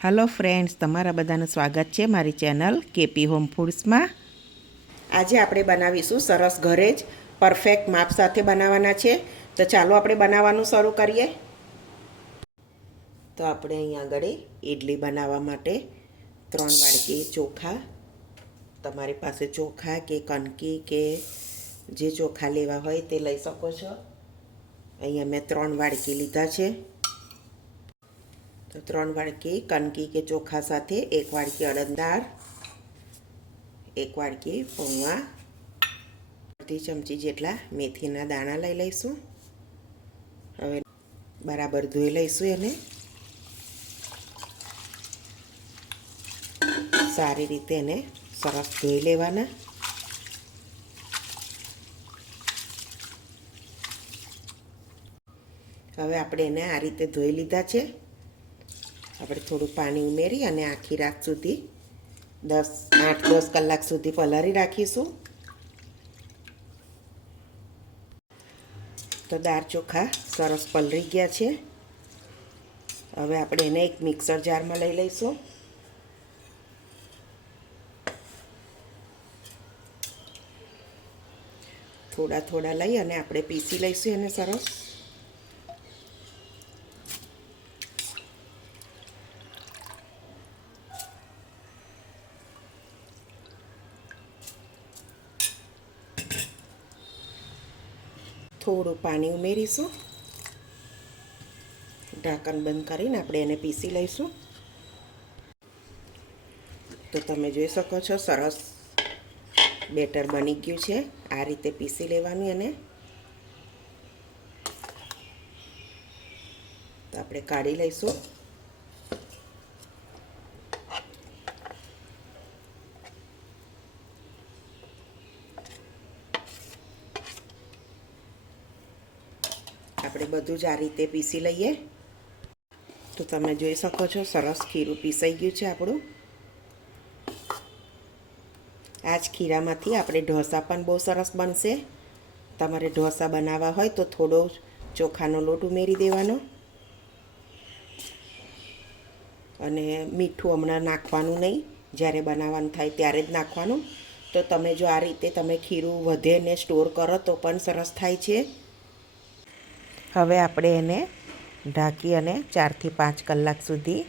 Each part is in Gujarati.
હેલો ફ્રેન્ડ્સ, તમારા બધાનું સ્વાગત છે મારી ચેનલ કેપી હોમ ફૂડ્સમાં. આજે આપણે બનાવીશું સરસ ઘરે જ પરફેક્ટ માપ સાથે બનાવવાના છે. તો ચાલો આપણે બનાવવાનું શરૂ કરીએ. તો આપણે અહીંયા આગળ ઇડલી બનાવવા માટે 3 વાડકી ચોખા, તમારી પાસે ચોખા કે કણકી કે જે ચોખા લેવા હોય તે લઈ શકો છો. અહીંયા મેં 3 વાડકી લીધા છે. તો 3 વાડકી કણકી કે ચોખા સાથે 1 વાડકી અડદ દાળ, 1 વાડકી પૌવા, અડધી ચમચી જેટલા મેથીના દાણા લઈ લઈશું. હવે બરાબર ધોઈ લઈશું એને. સારી રીતે એને સરસ ધોઈ લેવાના. હવે આપણે એને આ રીતે ધોઈ લીધા છે. આપણે થોડું પાણી ઉમેરી અને આખી રાત સુધી 8-10 કલાક સુધી પલાળી રાખીશું. તો દાળ ચોખા સરસ પલળી ગયા છે. હવે આપણે એને એક મિક્સર જારમાં લઈ લઈશું. થોડા થોડા લઈ અને આપણે પીસી લઈશું એને સરસ. થોડું પાણી ઉમેરીશું. ઢાંકણ બંધ કરીને આપણે એને પીસી લઈશું. તો તમે જોઈ શકો છો સરસ બેટર બની ગયું છે. આ રીતે પીસી લેવાનું એને. તો આપણે કાઢી લઈશું. આપણે બધું જ આ રીતે પીસી લઈએ. તો તમે જોઈ શકો છો સરસ ખીરું પીસાઈ ગયું છે આપણું. આ જ ખીરામાંથી આપણે ઢોસા પણ બહુ સરસ બનશે. તમારે ઢોસા બનાવવા હોય તો થોડો ચોખાનો લોટ ઉમેરી દેવાનો અને મીઠું હમણાં નાખવાનું નહીં, જ્યારે બનાવવાનું થાય ત્યારે જ નાખવાનું. તો તમે જો આ રીતે તમે ખીરું વધે ને સ્ટોર કરો તો પણ સરસ થાય છે. હવે આપણે એને ઢાંકી અને 4થી 5 કલાક સુધી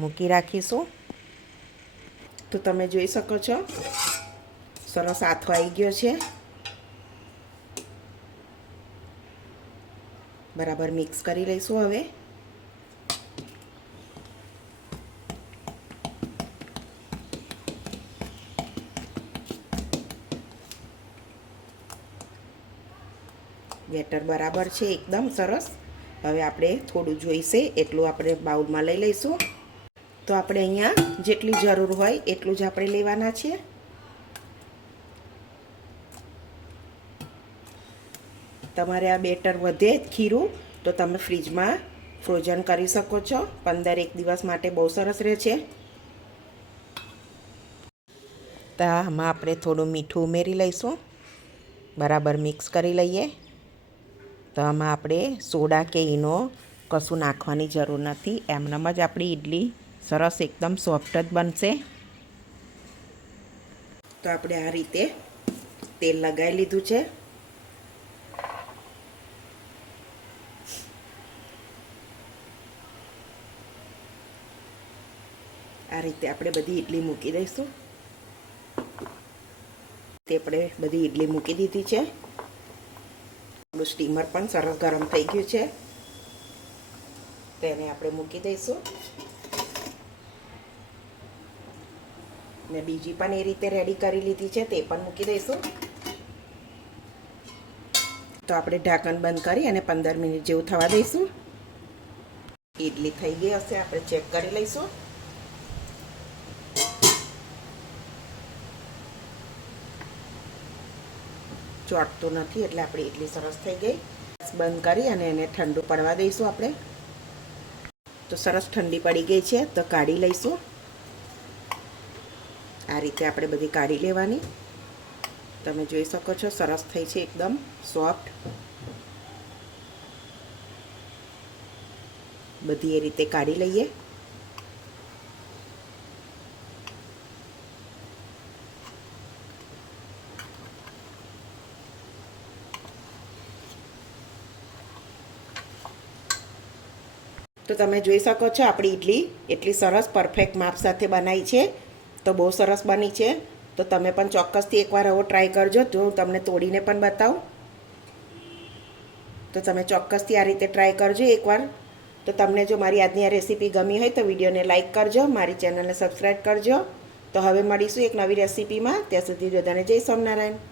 મૂકી રાખીશું. તો તમે જોઈ શકો છો સરસ આથો આવી ગયો છે. બરાબર મિક્સ કરી લઈશું. હવે બેટર બરાબર છે, એકદમ સરસ. હવે આપણે થોડું જોઈશે એટલું આપણે બાઉલમાં લઈ લઈશું. તો આપણે અહીંયા જેટલી જરૂર હોય એટલું જ આપણે લેવાના છે. તમારે આ બેટર વધે ખીરું તો તમે ફ્રીજમાં ફ્રોઝન કરી શકો છો. 15-1 દિવસ માટે બહુ સરસ રહે છે. તો આમાં આપણે થોડું મીઠું ઉમેરી લઈશું. બરાબર મિક્સ કરી લઈએ. તો આમાં આપણે સોડા કે ઈનો કશું નાખવાની જરૂર નથી. એમનેમ જ આપણી ઇડલી સરસ એકદમ સોફ્ટ જ બનશે. તો આપણે આ રીતે તેલ લગાવી લીધું છે. આ રીતે આપણે બધી ઇડલી મૂકી દઈશું. તે આપણે બધી ઇડલી મૂકી દીધી છે. આપણું સ્ટીમર પણ સરસ ગરમ થઈ ગયું છે. તેને આપણે મૂકી દઈશું. ને બીજી પણ એ રીતે રેડી કરી લીધી છે, તે પણ મૂકી દઈશું. તો આપણે ઢાંકણ બંધ કરી અને 15 મિનિટ જેવું થવા દઈશું. ઇડલી થઈ ગઈ હશે, આપણે ચેક કરી લઈશું. ચોટતું નથી એટલે આપણી ઇડલી સરસ થઈ ગઈ. બંધ કરી અને એને ઠંડુ પડવા દઈશું આપણે. તો સરસ ઠંડી પડી ગઈ છે, તો કાઢી લઈશું. આ રીતે આપણે બધી કાઢી લેવાની. તમે જોઈ શકો છો સરસ થઈ છે, એકદમ સોફ્ટ. બધી એ રીતે કાઢી લઈએ. તો તમે જોઈ શકો છો આપણી ઇડલી એટલી સરસ પરફેક્ટ માપ સાથે બનાવી છે, તો બહુ સરસ બની છે. તો તમે પણ ચોક્કસથી એકવાર આવો ટ્રાય કરજો. જો હું તમને તોડીને પણ બતાવું, તો તમે ચોક્કસથી આ રીતે ટ્રાય કરજો એકવાર. તો તમને જો મારી આજની આ રેસીપી ગમી હોય તો વિડીયોને લાઇક કરજો, મારી ચેનલને સબસ્ક્રાઈબ કરજો. તો હવે મળીશું એક નવી રેસીપીમાં. ત્યાં સુધી બધાને જય સ્વામિનારાયણ.